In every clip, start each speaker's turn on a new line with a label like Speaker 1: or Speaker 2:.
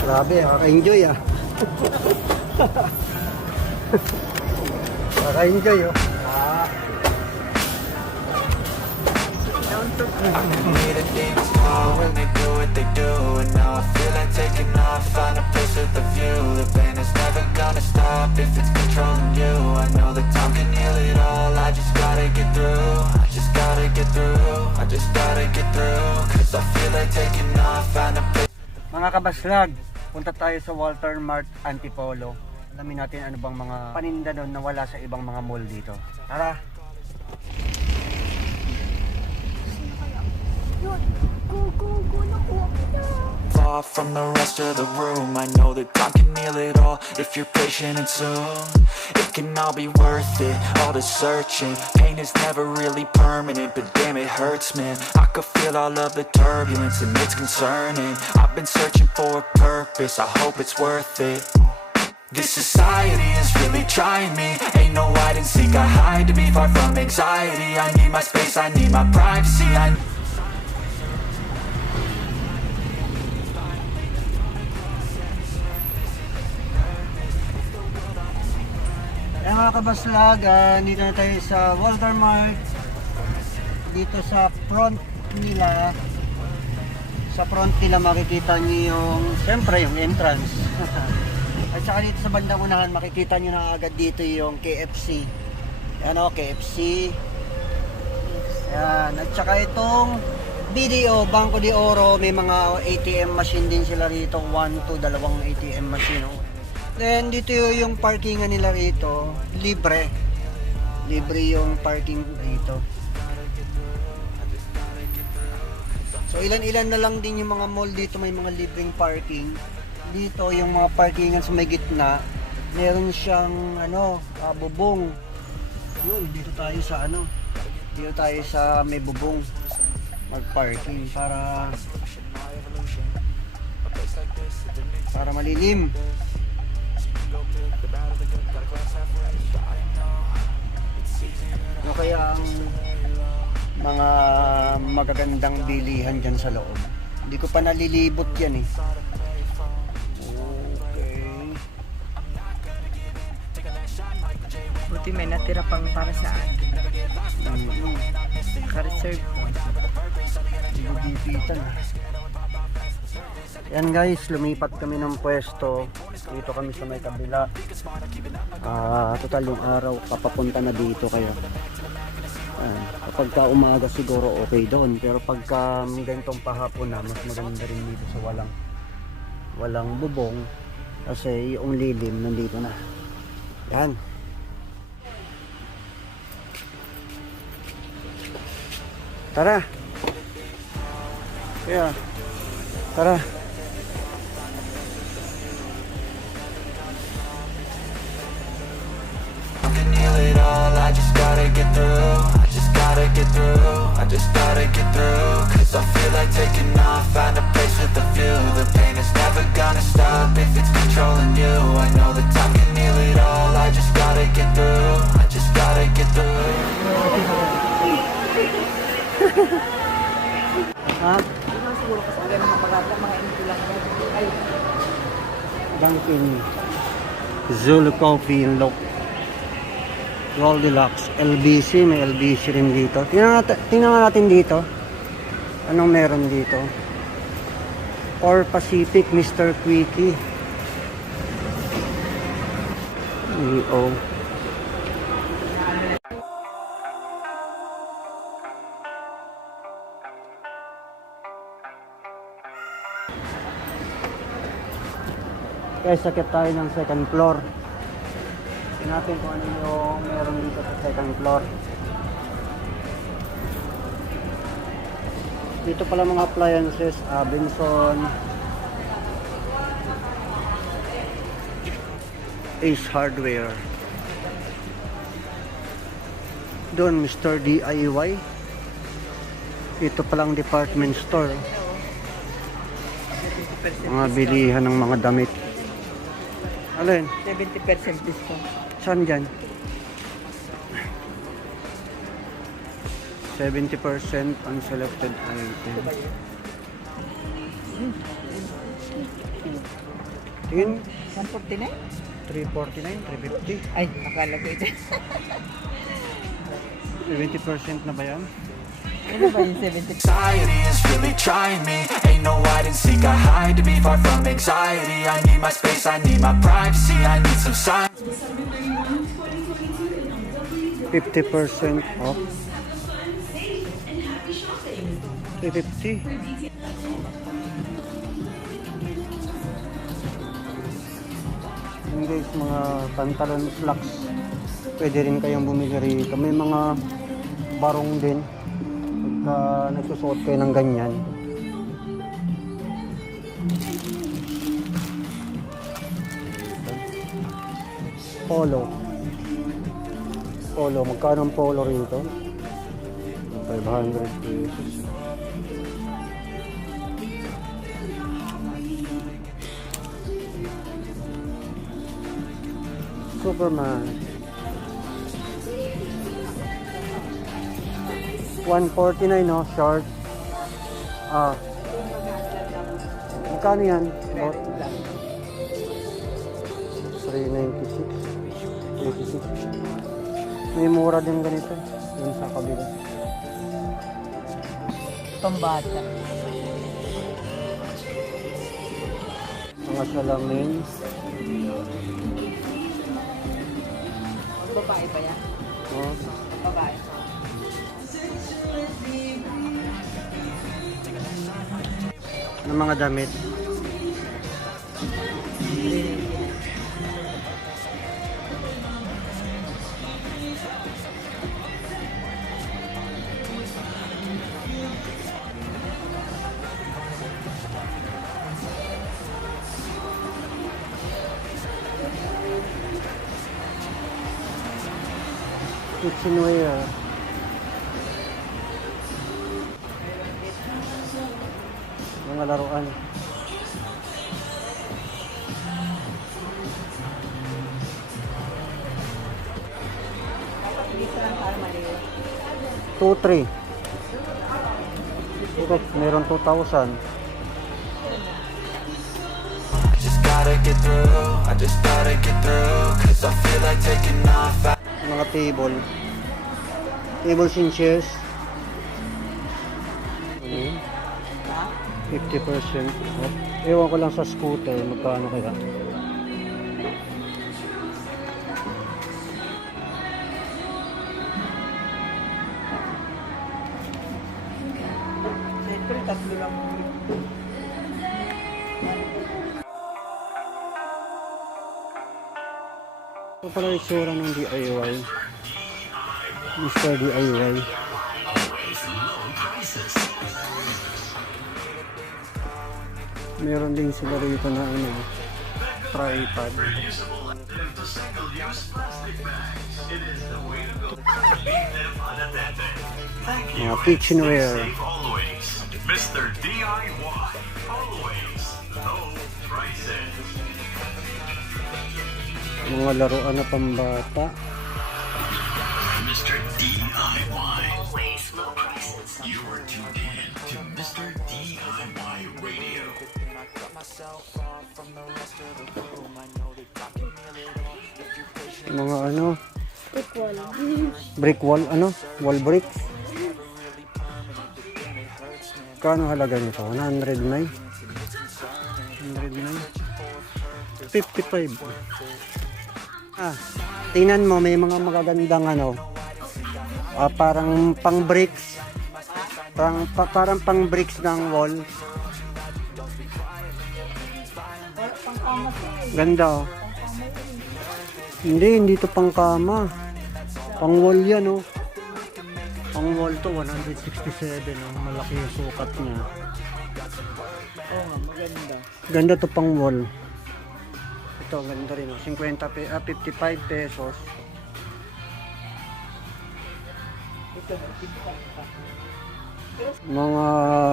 Speaker 1: Grabe, nakaka-enjoy ah. nakaka-enjoy oh. Ah. Mga kabaslag, punta tayo sa Walter Mart Antipolo. Alamin natin ano bang mga paninda doon na wala sa ibang mga mall dito. Tara!
Speaker 2: Far from the rest of the room. I know that time can heal it all if you're patient and soon. It can all be worth it, all the searching. Pain is never really permanent, but damn it hurts man. I could feel all of the turbulence and it's concerning. I've been searching for a purpose, I hope it's worth it. This society is really trying me. Ain't no hide and seek, I hide to be far from anxiety. I need my space, I need my privacy I
Speaker 1: mga kabaslag, ah, dito na tayo sa Walter Mart. Dito sa front nila. Sa front nila makikita niyo yung, siyempre yung entrance. At saka dito sa bandang unahan, makikita niyo na agad dito yung KFC. Yan o, KFC. Yan. At saka itong BDO, Banco de Oro, may mga ATM machine din sila rito. One, two, dalawang ATM machine. oh. Then dito yung parkingan nila rito, libre. Libre yung parking dito. So ilan-ilan na lang din yung mga mall dito may mga libreng parking. Dito yung mga parkingan sa may gitna, meron siyang ano, ah, bubong. Yun, dito tayo sa ano, dito tayo sa may bubong mag-parking para para malilim. Ano kaya ang mga magagandang bilihan dyan sa loob? Hindi ko pa nalilibot yan eh.
Speaker 3: Buti may natira pang para sa akin.
Speaker 1: Mm-hmm.
Speaker 3: Naka-reserve po.
Speaker 1: Bibipitan. Yan guys, lumipat kami ng pwesto. Dito kami sa may kabila. Ah, total yung araw papapunta na dito kaya. Ah, kapag ka umaga siguro okay doon, pero pagka may ganitong pahapon na mas maganda rin dito sa walang walang bubong kasi yung lilim nandito na. Yan. Tara. Kaya, tara.
Speaker 2: I can heal it all, I just gotta get through. I just gotta get through, I just gotta get through. Cause I feel like taking off, find a place with a view. The pain is never gonna stop if it's controlling you. I know that time can heal it all, I just gotta get through. I just gotta get through.
Speaker 1: Ha?
Speaker 3: Siguro kasi ganun mga pagkata, mga into lang. Ay,
Speaker 1: Dunkin Zulu Coffee and Lock. Goldilocks. LBC may LBC rin dito. Tingnan natin, tingnan natin dito. Anong meron dito? Or Pacific Mr. Quickie. EO Guys, sakit tayo ng second floor. Natin kung ano yung meron dito sa second floor. Dito pala mga appliances, Abenson, Ace Hardware. Doon, Mr. DIY. Ito palang department store. Mga bilihan ng mga damit. Alin?
Speaker 3: 70% discount.
Speaker 1: Saan dyan? 70% on selected item. Tingin,
Speaker 3: 149?
Speaker 1: 349, 350.
Speaker 3: Ay, akala ko ito.
Speaker 1: 70% na ba yan?
Speaker 3: Ano ba yung 70?
Speaker 2: Anxiety is really trying me Ain't no hide and seek, I hide to be far from anxiety I need my space, I need my privacy I need some silence
Speaker 1: 50% off. 350. Yung guys, mga pantalon slacks. Pwede rin kayong bumili rito. May mga barong din. Pagka nagsusuot kayo ng ganyan. Polo. Polo. Magkano ang polo rito? 500 pesos. Superman. 149 no, short. Ah. Magkano yan? Oh, 396. 86. May mura din ganito. Yung sa kabila.
Speaker 3: Pambata.
Speaker 1: Mga salamin.
Speaker 3: Babae ba yan?
Speaker 1: Oh.
Speaker 3: Babae.
Speaker 1: Ng mga damit. Kitchenware.
Speaker 3: 2,
Speaker 1: 3. Ito, meron 2,000. Mga table. Tables and 50%. Ewan ko lang sa scooter, magkano kaya. Ito pala itsura ng DIY. Mr. DIY. Meron din sila rito na ano, tripod. Mga kitchenware.
Speaker 4: Mr. DIY.
Speaker 1: Mga laruan na pambata.
Speaker 4: Mr. DIY. Always low prices. You are tuned in to Mr. DIY Radio.
Speaker 1: Mga ano? Brick wall. Brick wall, ano? Wall bricks. Kano halaga nito? 100 na 100 na 55. Ah, tingnan mo, may mga magagandang ano, ah, parang pang bricks. Parang, pa, parang pang bricks ng wall. Ganda oh. Hindi, hindi to pang kama. Pang wall yan oh. Pang wall to, 167 oh. Malaki yung sukat niya.
Speaker 3: Oo nga, maganda.
Speaker 1: Ganda to pang wall. Ito, ganda rin oh. 50 pe ah, 55 pesos.
Speaker 3: Ito, ito.
Speaker 1: Mga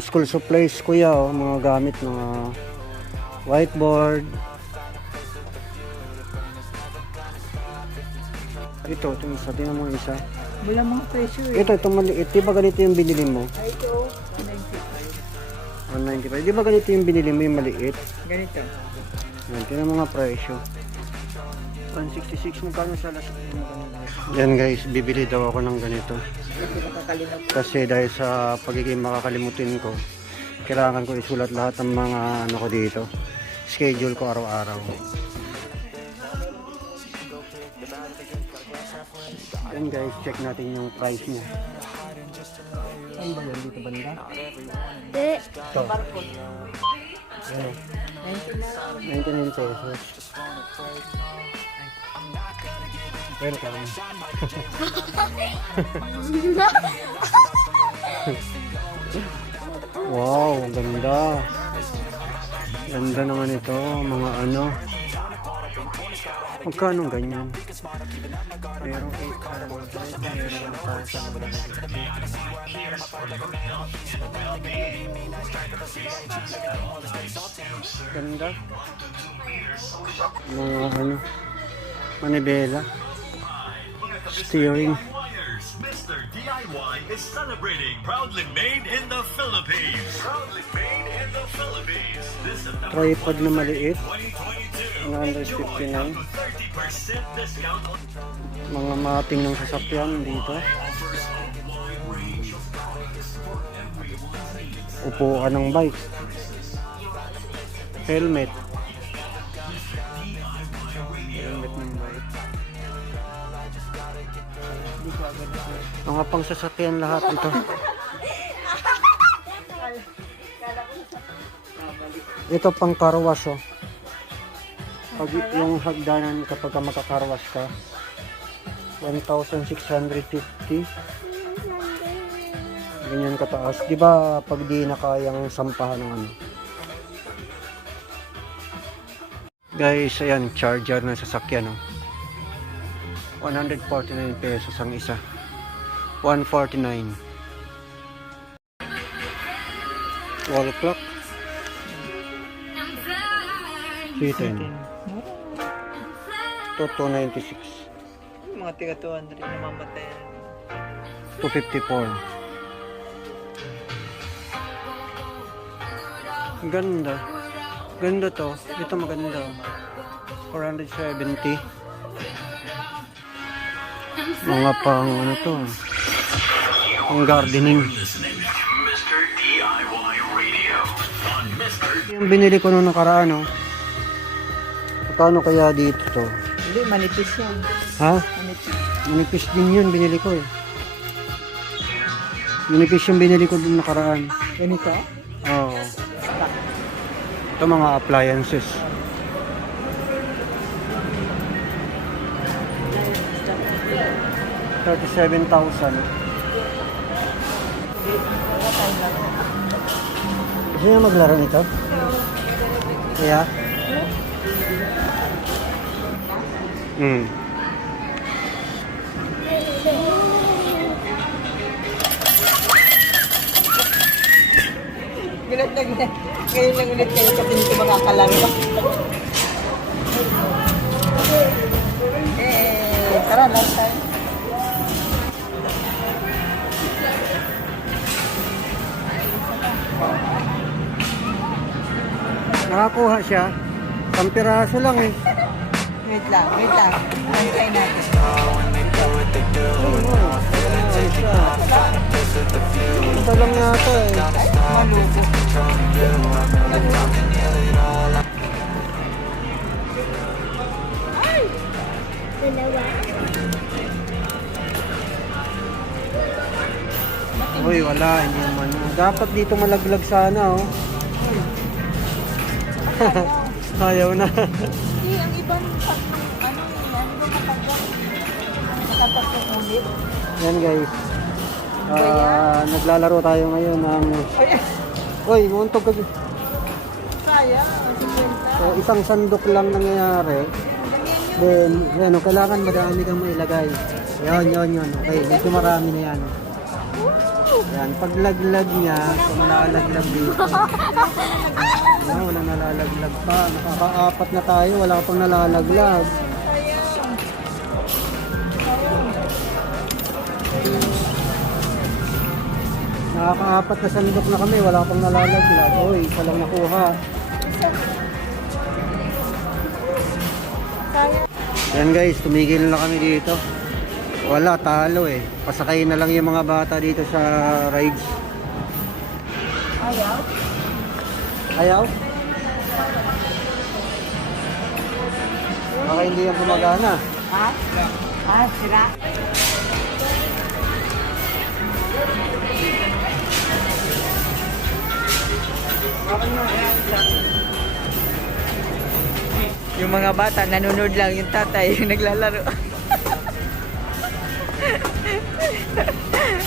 Speaker 1: school supplies kuya oh. Mga gamit, mga whiteboard. Ito, ito isa. Tingnan mo isa.
Speaker 3: Wala mga presyo eh.
Speaker 1: Ito, itong maliit. Di ba ganito yung binili mo?
Speaker 3: Ay, ito, 95.
Speaker 1: 195. Di ba ganito yung binili mo yung maliit?
Speaker 3: Ganito.
Speaker 1: Yan, tingnan mga presyo. 166 magkano sa las Yan guys, bibili daw ako ng ganito.
Speaker 3: Kasi
Speaker 1: dahil sa pagiging makakalimutin ko, kailangan ko isulat lahat ng mga ano ko dito. Schedule ko araw-araw. Yan guys, check natin yung price niya. Saan ba yan? Dito banda? Ito.
Speaker 3: Barko.
Speaker 1: Ano? 99 pesos. Welcome. wow, ang ganda. Ganda naman ito, mga ano. Magkano ganyan? Pero 800, meron 1,000. Ganda. Mga ano, manibela. Steering.
Speaker 4: Mr. DIY is celebrating proudly made in the Philippines. Proudly made in the Philippines. This September
Speaker 1: Tripod na maliit.
Speaker 4: 2022.
Speaker 1: 159.
Speaker 4: 30% discount on
Speaker 1: Mga mating ng sasakyan dito. Upuan ng bike. Helmet Mga pang sasakyan lahat ito. Ito pang karwas oh. Pag yung hagdanan kapag ka makakarwas ka 1,650 ganyan kataas. Di ba pag di na kayang sampahan ng ano? Guys, ayan, charger ng sasakyan. Oh. 149 pesos ang isa. 149. Wall clock. Kitten. To 296.
Speaker 3: Mga tiga 200 na mamatay.
Speaker 1: 254. Ganda. Ganda to. Ito maganda. 470 mga pang ano to ang gardening yung binili ko noong nakaraan oh. paano kaya dito to
Speaker 3: hindi manipis yan
Speaker 1: ha?
Speaker 3: manipis
Speaker 1: manipis din yun binili ko eh manipis yung binili ko noong nakaraan
Speaker 3: ganito?
Speaker 1: oo oh. ito mga appliances Yeah. 37,000. Gusto niya maglaro nito? Yeah. Mm.
Speaker 3: Gulat na gulat. Ngayon lang ulit kayo kasi hindi makakalaro. Eh, tara, last time.
Speaker 1: Nakakuha siya. Isang piraso lang eh.
Speaker 3: Wait lang, wait lang. Antay natin.
Speaker 1: Ito lang yata eh.
Speaker 3: Malubo.
Speaker 1: Uy, wala. Hindi naman. Dapat dito malaglag sana oh. Ayaw na.
Speaker 3: Hindi, ang ibang ano ba matagal? Nakatatlong ulit.
Speaker 1: Yan guys. Ah, naglalaro tayo ngayon ng... Uy, muntog ka.
Speaker 3: Kaya, ang 50.
Speaker 1: So, isang sandok lang nangyayari. Then, yan, oh, kailangan madami kang mailagay. Yan, yan, yan. Okay, medyo marami na yan. Yan, paglaglag niya, so malalaglag dito. Yan, wala nalalaglag pa. Nakakaapat na tayo, wala pang nalalaglag. Nakakaapat na sandok na kami, wala pang nalalaglag. Uy, isa lang nakuha. Yan guys, tumigil na kami dito. Wala, talo eh. Pasakay na lang yung mga bata dito sa rides.
Speaker 5: Ayaw?
Speaker 1: Ayaw? Baka hindi yan gumagana.
Speaker 5: Ha? Ah, sira?
Speaker 3: Yung mga bata, nanonood lang yung tatay, naglalaro.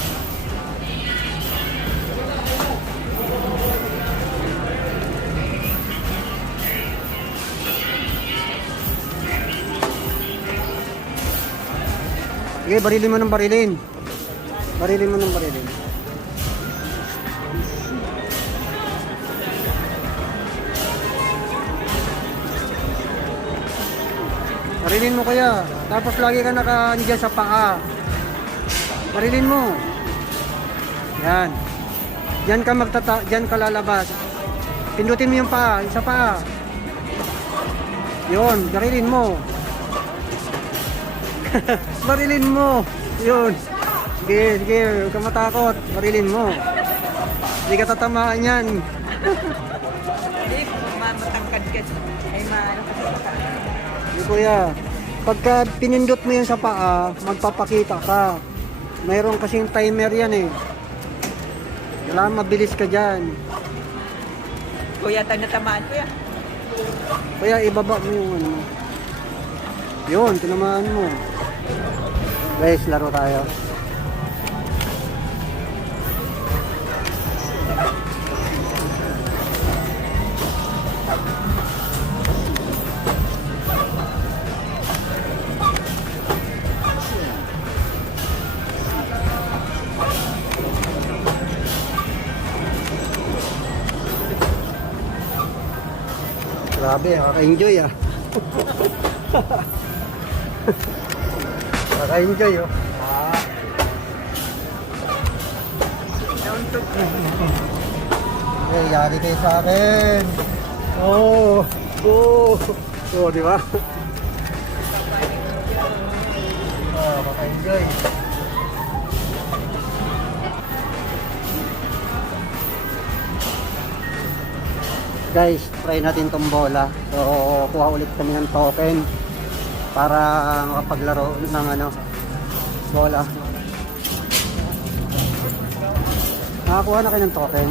Speaker 1: Sige, barilin mo ng barilin. Barilin mo ng barilin. Barilin mo kaya. Tapos lagi ka naka dyan sa paa. Barilin mo. Yan. Diyan ka magtata, diyan ka lalabas. Pindutin mo yung paa, yung sa paa. Yun, barilin mo. Barilin mo. Yun. Sige, sige. Huwag ka matakot. Barilin mo. Hindi ka tatamaan yan.
Speaker 3: Hindi, matangkad ka. Ay, maano ka.
Speaker 1: Hindi kuya. Pagka pinindot mo yan sa paa, magpapakita ka. Mayroon kasing timer yan eh. Kailangan mabilis ka dyan.
Speaker 3: Kuya, tayo natamaan kuya.
Speaker 1: Kaya ibaba mo yung ano. Yun, tinamaan mo. Guys, laro tayo. Grabe, nakaka-enjoy ah. Nakaka-enjoy oh. Eh, yari kayo sa akin. Oh, oh, oh, di ba? Oh, maka-enjoy. Guys, try natin tong bola. So, kuha ulit kami ng token para makapaglaro ng ano, bola. Nakakuha na kayo ng token.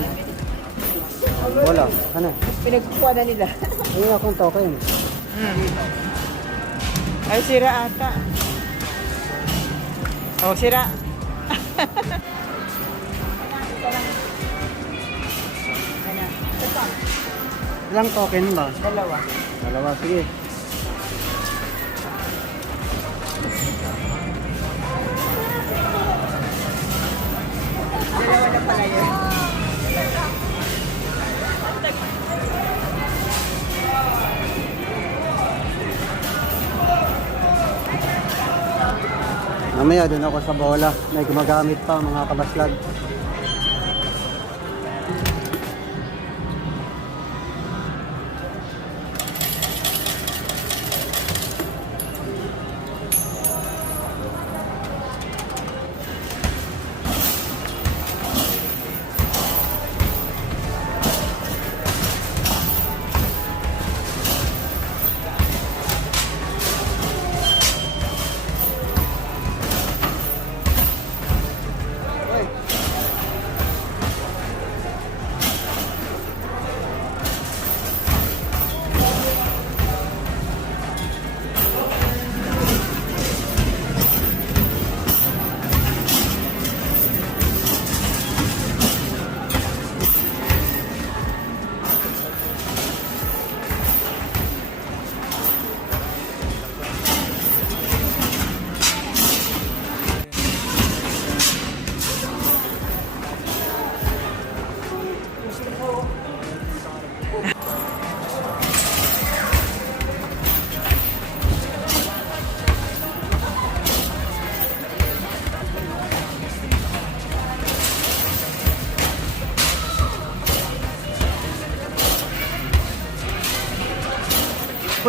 Speaker 1: Bola, ano?
Speaker 3: Pinagkukuha na nila.
Speaker 1: Ayun akong token.
Speaker 3: Ay, sira ata. Oh, sira.
Speaker 1: Ilang token ba?
Speaker 3: Dalawa.
Speaker 1: Dalawa, sige. Mamaya doon ako sa bola. May gumagamit pa mga kabaslag.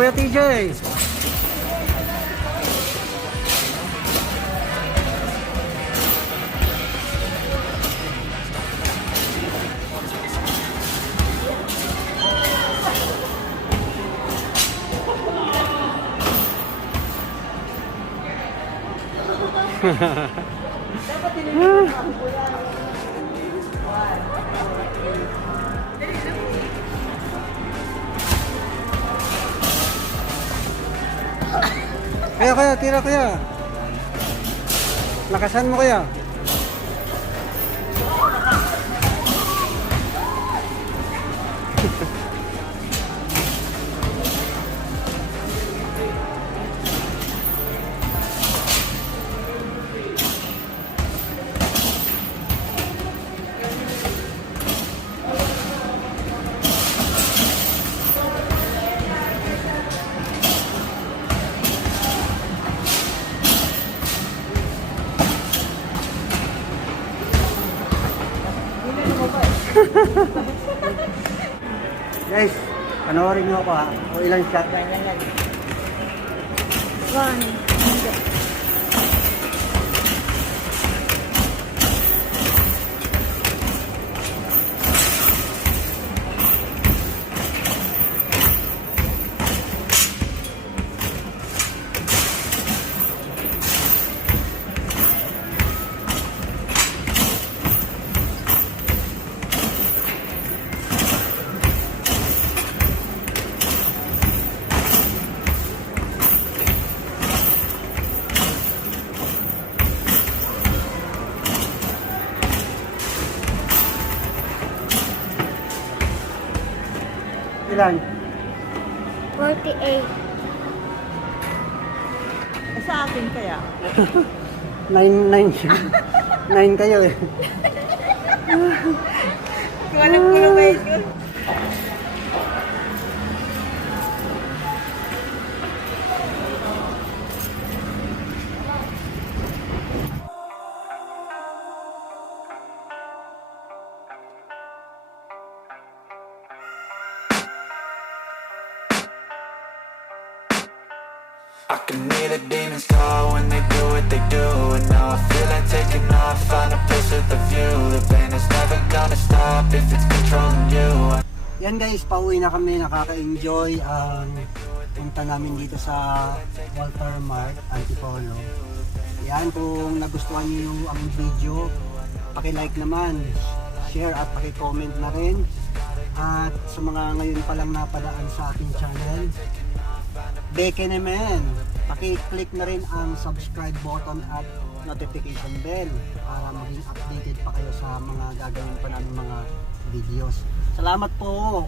Speaker 1: Kuya TJ.
Speaker 6: Dapat tinignan ko yan. One, two, three, four.
Speaker 1: Kaya, kaya, tira kaya. Lakasan mo kaya. Panoorin niyo ako ha. O ilang shot.
Speaker 3: One.
Speaker 1: Ilan?
Speaker 3: 48.
Speaker 6: Eh, sa akin kaya.
Speaker 1: Nine, nine. nine kayo eh.
Speaker 6: Kung alam
Speaker 2: I can hear the demons call when they do what they do And now I feel like taking off, find a place with a view The pain is never gonna stop if it's controlling you
Speaker 1: Yan guys, pauwi na kami, nakaka-enjoy ang punta namin dito sa Walter Mart, Antipolo. Yan, kung nagustuhan niyo yung ang video, paki-like naman, share at paki-comment na rin. At sa mga ngayon pa lang napadaan sa ating channel, Beke naman, paki-click na rin ang subscribe button at notification bell para maging updated pa kayo sa mga gagawin pa namin mga videos. Salamat po!